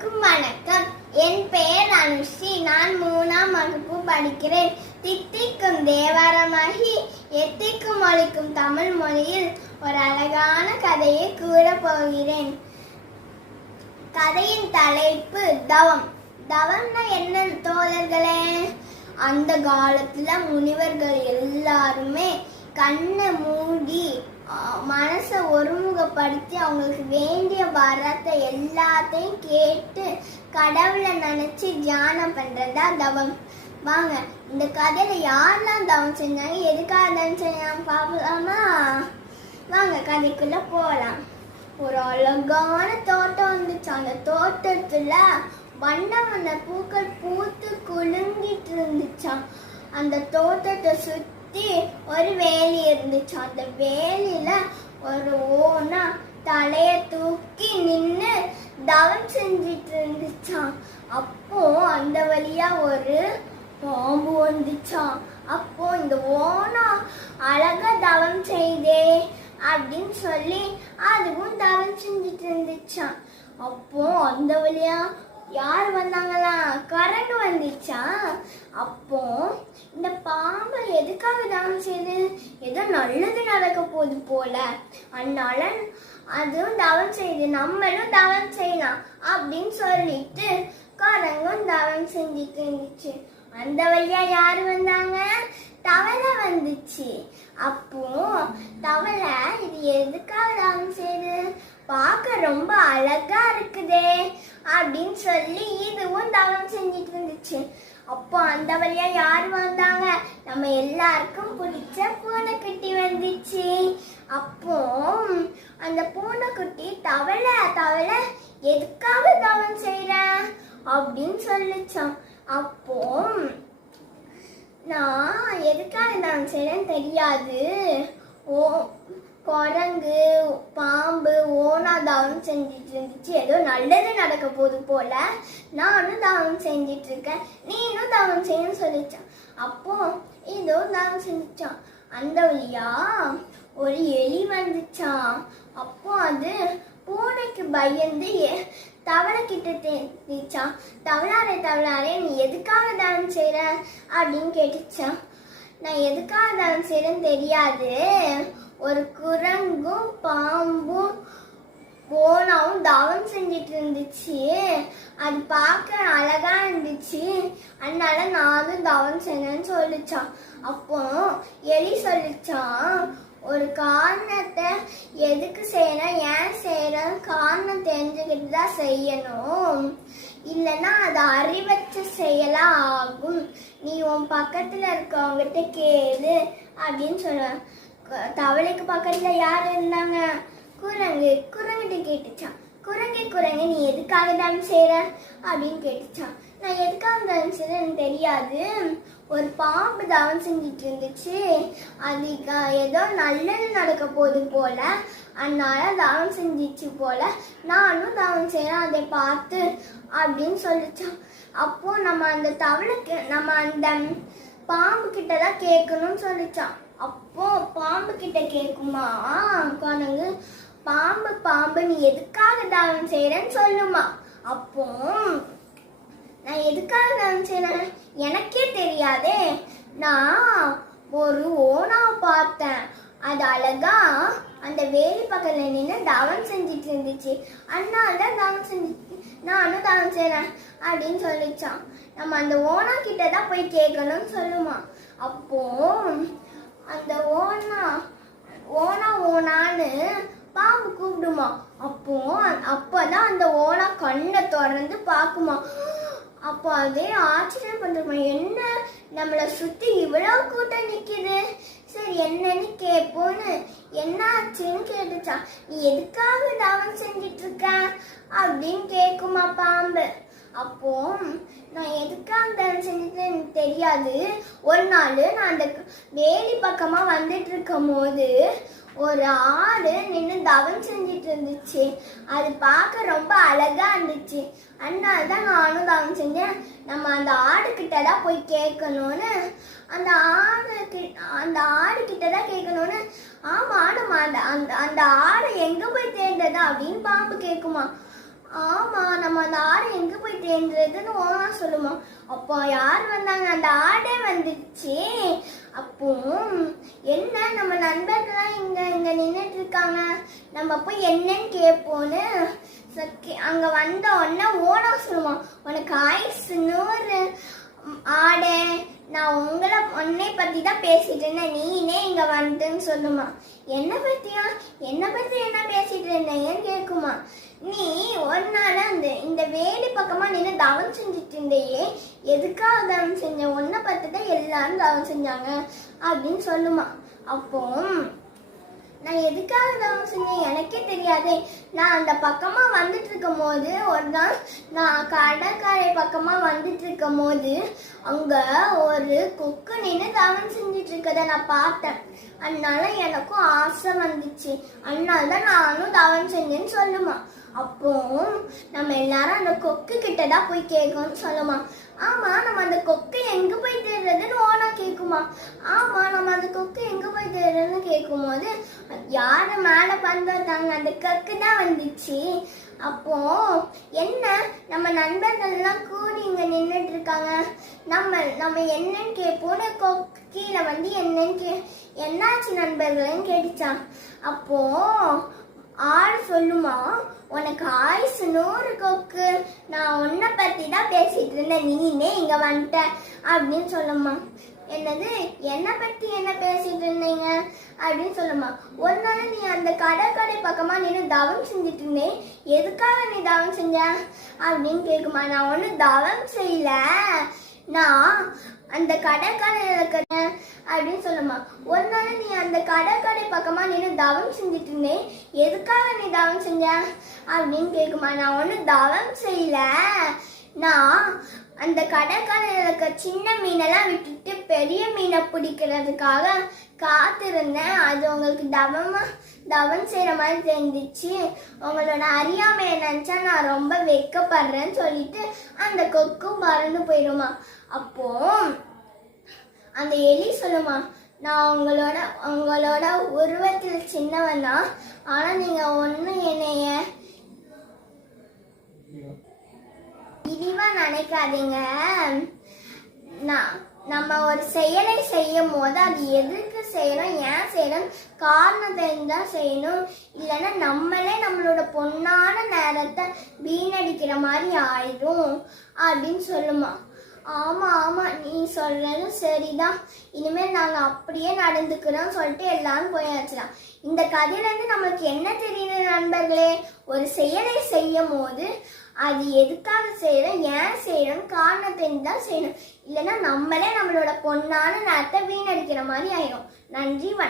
அனைவருக்கும் வணக்கம். என் பெயர் அனுஸ்ரீ. நான் 3ஆம் வகுப்பு படிக்கிறேன். தித்திக்கும் தேவாரமாகி எத்திக்கும் ஒலிக்கும் தமிழ் மொழியில் ஒரு அழகான கதையை கூறப் போகிறேன். கதையின் தலைப்பு தவம். தவம்னா என்ன தோழர்களே? அந்த காலத்துல முனிவர்கள் எல்லாருமே கண்ணை மூடி மனசை ஒருமுகப்படுத்தி அவங்களுக்கு வேண்டிய வரத்தை எல்லாத்தையும் கேட்டு கடவுளை நினைச்சு தியானம் பண்றதா தவம். வாங்க இந்த கதையில யாரெல்லாம் தவம் செஞ்சாங்க, எதுக்காக தவம் செஞ்சாங்க பார்க்கலாமா? வாங்க கதைக்குள்ள போலாம். ஒரு அழகான தோட்டம் வந்துச்சு. அந்த தோட்டத்துல வண்ண வண்ண பூக்கள் பூத்து குலுங்கிட்டு இருந்துச்சாம். அந்த தோட்டத்தை சுத்தி ஒரு வேலி இருந்துச்சு. அந்த வேலியில ஒரு ஓனா தலைய தூக்கி நின்னு தவம் செஞ்சிட்டு இருந்துச்சாம். அப்போ அந்த வழியா ஒரு பாம்பு வந்துச்சாம். அப்போ இந்த ஓனா அழகா தவம் செய்தே அப்படின்னு சொல்லி அதுவும் தவம் செஞ்சிட்டு இருந்துச்சாம். அப்போ அந்த வழியா யார் வந்தாங்களா? கரண்ட் வந்துச்சா. அப்போ இந்த பாம்பு எதுக்காக தவம் செய்யுது? ஏதோ நல்லது நடக்க போகுது போல, அதனால அதுவும் தவம் செய்யுது, நம்மளும் தவம் செய்யலாம் அப்படின்னு சொல்லிட்டு கரங்கும் தவம் செஞ்சுட்டு இருந்துச்சு. அந்த வழியா யாரு வந்தாங்க? தவளை வந்துச்சு. அப்போ தவளை இது எதுக்காக தவம் செய்யுது? பார்க்க ரொம்ப அழகா இருக்குதே அப்படின்னு சொல்லி இதுவும் தவம் செஞ்சிட்டு இருந்துச்சு. அப்போ அந்த வழியா யார் வந்தாங்க? நம்ம எல்லாருக்கும் பிடிச்ச பூனைக்குட்டி வந்துச்சு. அப்போ அந்த பூனைக்குட்டி தவளை தவளை எதுக்காக தவம் செய்யற அப்படின்னு சொல்லிச்சான். அப்போ நான் எதுக்காக தவம் செய்யறேன்னு தெரியாது, குரங்கு பாம்பு ஓனா தவம் செஞ்சிட்டு இருந்துச்சு, ஏதோ நல்லது நடக்க போகுது போல, நானும் தவம் செஞ்சிட்டு இருக்கேன், நீனும் தவம் செய்யணும்னு சொல்லிச்சான். அப்போ ஏதோ தவம் செஞ்சிச்சான். அந்த வழியா ஒரு எலி வந்துச்சான். அப்போ அது பூனைக்கு பயந்து தவளை கிட்ட தெரிஞ்சான். தவளாரே நீ எதுக்காக தவம் செய்யற அப்படின்னு கேட்டுச்சான். நான் எதுக்காக தவம் செய்யறேன்னு தெரியாது, ஒரு குரங்கும் பாம்பும் ஓனாவும் தவம் செஞ்சிட்டு இருந்துச்சு, அது பார்க்க அழகா இருந்துச்சு, அதனால நானும் தவம் செய்யணும்னு சொல்லிச்சான். அப்போ எலி சொல்லிச்சான், ஒரு காரணத்தை எதுக்கு செய்யணும், ஏன் செய்யணும் காரணம் தெரிஞ்சுக்கிட்டு தான் செய்யணும், இல்லைன்னா அது அறிவற்ற செயலா ஆகும், நீ உன் பக்கத்துல இருக்கவங்கிட்ட கேளு அப்படின்னு சொல்லுவேன். தவளைக்கு பக்கத்துல யார் இருந்தாங்க? குரங்கிட்ட கேட்டுச்சான். குரங்கு நீ எதுக்காக தவம் செய்யற அப்படின்னு கேட்டுச்சான். நான் எதுக்காக தவம் செய்யறேன்னு தெரியாது, ஒரு பாம்பு தவம் செஞ்சிட்டு இருந்துச்சு, அது ஏதோ நல்லது நடக்க போகுது போல, அதனால தவம் செஞ்சிச்சு போல, நானும் தவம் செய்யறேன் அதை பார்த்து அப்படின்னு சொல்லிச்சான். அப்போ நம்ம அந்த தவளைக்கு நம்ம அந்த பாம்பு கிட்டதான் கேட்கணும்னு சொல்லிச்சான். அப்போ பாம்பு கிட்ட கேக்குமா குரங்கு, பாம்பு நீ எதுக்காக தவம் செய்யறன்னு சொல்லுமா. அப்போ நான் எதுக்காக தவம் செய்யறேன் எனக்கே தெரியாதே, நான் ஒரு ஓனா பார்த்தேன், அது அழகா அந்த வேலி பக்கத்துல நின்று தவம் செஞ்சிட்டு இருந்துச்சு, அதனாலதான் தவம் செஞ்சிட்டு நானும் தவம் செய்யறேன் அப்படின்னு சொல்லிச்சான். நம்ம அந்த ஓனா கிட்டதான் போய் கேட்கணும்னு சொல்லுமா. அப்போ அந்த ஓனான்னு பாம்பு கூப்பிடுமா. அப்பதான் அந்த ஓனா கண்ணை திறந்து பாக்குமா. அப்போ அதே ஆச்சரியம் பண்றோமா, என்ன நம்மளை சுத்தி இவ்வளவு கூட்டம் நிக்குது, சரி என்னன்னு கேட்போன்னு என்ன ஆச்சுன்னு கேட்டுச்சா. நீ எதுக்காக தவம் செஞ்சிட்டு இருக்க அப்படின்னு கேக்குமா பாம்பு. அப்போ நான் எதுக்காக தவம் செஞ்சுட்டு எனக்கு தெரியாது, ஒரு நாள் நான் அந்த வேலி பக்கமா வந்துட்டு இருக்கும் போது ஒரு ஆடு நின்று தவம் செஞ்சிட்டு இருந்துச்சு, அது பார்க்க ரொம்ப அழகா இருந்துச்சு, அதனாலதான் நானும் தவம் செஞ்சேன், நம்ம அந்த ஆடு கிட்டதான் போய் கேட்கணும்னு அந்த ஆடு கிட்டதான் கேட்கணும்னு. ஆமா நம்ம அந்த ஆடை எங்க போய் தேடுறது அப்படின்னு பாம்பு கேக்குமா. ஆமா நம்ம அந்த ஆடை என்றதுன்னு ஓனா சொல்லுமா. அப்போ யார் வந்தாங்க? அந்த ஆடே வந்துச்சு. அப்போ என்ன நம்ம நண்பர்கள்லாம் இங்க இங்க நின்றுட்டு இருக்காங்க, நம்ம போய் என்னன்னு கேட்போன்னு அங்க வந்த உடனே ஓனா சொல்லுமா, உனக்கு ஆயுசு 100 ஆடே, நான் உன்னை பத்தி தான் பேசிட்டு இருந்தேன், நீனே இங்க வந்துன்னு சொல்லுமா. என்ன பத்தியா? என்ன பத்தி என்ன பேசிட்டு இருந்தேன்னு கேக்குமா. நீ ஒரு நாள் இந்த வேலி பக்கமா நின்று தவம் செஞ்சுட்டு இருந்தையே, எதுக்காக தவம் செஞ்ச? உன்னை பத்தி தான் எல்லாரும் தவம் செஞ்சாங்க அப்படின்னு சொல்லுமா. அப்போ நான் எதுக்காக தவம் செஞ்சேன் எனக்கே தெரியாதே. நான் அந்த பக்கமா வந்துட்டு இருக்கும் போது ஒரு நாள் நான் கடற்கரை பக்கமா வந்துட்டு இருக்கும் போது அங்க ஒரு கொக்கு நின்று தவம் செஞ்சுட்டு இருக்கத நான் பார்த்தேன். அதனால எனக்கும் ஆசை வந்துச்சு, அதனாலதான் நானும் தவம் செஞ்சேன்னு சொல்லுமா. அப்போ நம்ம எல்லாரும் அந்த கொக்கு கிட்டதான் போய் கேட்கணும்னு சொல்லுமா. ஆமா, நம்ம அந்த கொக்கு எங்க போய் தேடுறதுன்னு ஓனா கேக்குமா. ஆமா, நம்ம அந்த கொக்கு எங்க போய் தேடுறதுன்னு கேட்கும் போது யாரு மேல பண்றாங்க, அந்த கொக்கு தான் வந்துச்சு. அப்போ என்ன, நம்ம நண்பர்கள் எல்லாம் கூடி இங்க நின்றுட்டு இருக்காங்க, நம்ம என்னன்னு கேட்போன்னு கொக்கு கீழே வந்து என்னன்னு என்னாச்சு நண்பர்கள்னு கேட்டுச்சான். அப்போ ஆள் சொல்லுமா, உனக்கு ஆயுசு 100 கொக்கு, நான் உன்னை பத்தி தான் பேசிட்டு இருந்தேன், நீனே இங்க வந்துட்ட அப்படின்னு சொல்லுமா. என்னது, என்னை பத்தி என்ன பேசிட்டு இருந்தீங்க அப்படின்னு சொல்லுமா. ஒரு நாள் நீ அந்த கடற்கரை பக்கமா நின்று தவம் செஞ்சுட்டு இருந்தேன், எதுக்காக நீ தவம் செஞ்ச அப்படின்னு கேக்குமா. நான் ஒண்ணு தவம் செய்யல, நான் அந்த கடற்கரையில இருக்கிறேன் அப்படின்னு சொல்லுமா. ஒரு நாள் நீ அந்த கடற்கரை பக்கமா நின்று தவம் செஞ்சுட்டு இருந்தேன், எதுக்காக நீ தவம் செஞ்ச அப்படின்னு கேக்குமா. நான் ஒண்ணு தவம் செய்யல, நான் அந்த கடற்கரையில இருக்க சின்ன மீனெல்லாம் விட்டுட்டு பெரிய மீனை பிடிக்கிறதுக்காக காத்திருந்தேன். அது உங்களுக்கு தவம் செய்யற மாதிரி தெரிஞ்சிச்சு, உங்களோட அறியாமையை நினைச்சா நான் ரொம்ப வெக்கப்படுறேன்னு சொல்லிட்டு அந்த கொக்கும் பறந்து போயிடுமா. அப்போ அந்த எலி சொல்லுமா, நான் உங்களோட உருவத்தில் சின்னவன் தான், ஆனா நீங்க ஒண்ணு என்னைய இழிவா நினைக்காதீங்க. நம்ம ஒரு செயலை செய்யும் போது அது எதுக்கு செய்யணும், ஏன் செய்யணும், காரணம் தெரிஞ்சுதான் செய்யணும், இல்லைன்னா நம்மளே நம்மளோட பொன்னான நேரத்தை வீணடிக்கிற மாதிரி ஆயிடும் அப்படின்னு சொல்லுமா. ஆமா ஆமா, நீ சொல்றது சரிதான், இனிமேல் நாங்க அப்படியே நடந்துக்கிறோம் சொல்லிட்டு எல்லாரும் போயாச்சுலாம். இந்த கதையில இருந்து நம்மளுக்கு என்ன தெரியுது நண்பர்களே, ஒரு செயலை செய்யும் போது அது எதுக்காக செய்யறோம், ஏன் செய்யறோம், காரணத்தை தான் செய்யணும், இல்லைன்னா நம்மளே நம்மளோட பொன்னான நேரத்தை வீணடிக்கிற மாதிரி ஆயிடும். நன்றி, வணக்கம்.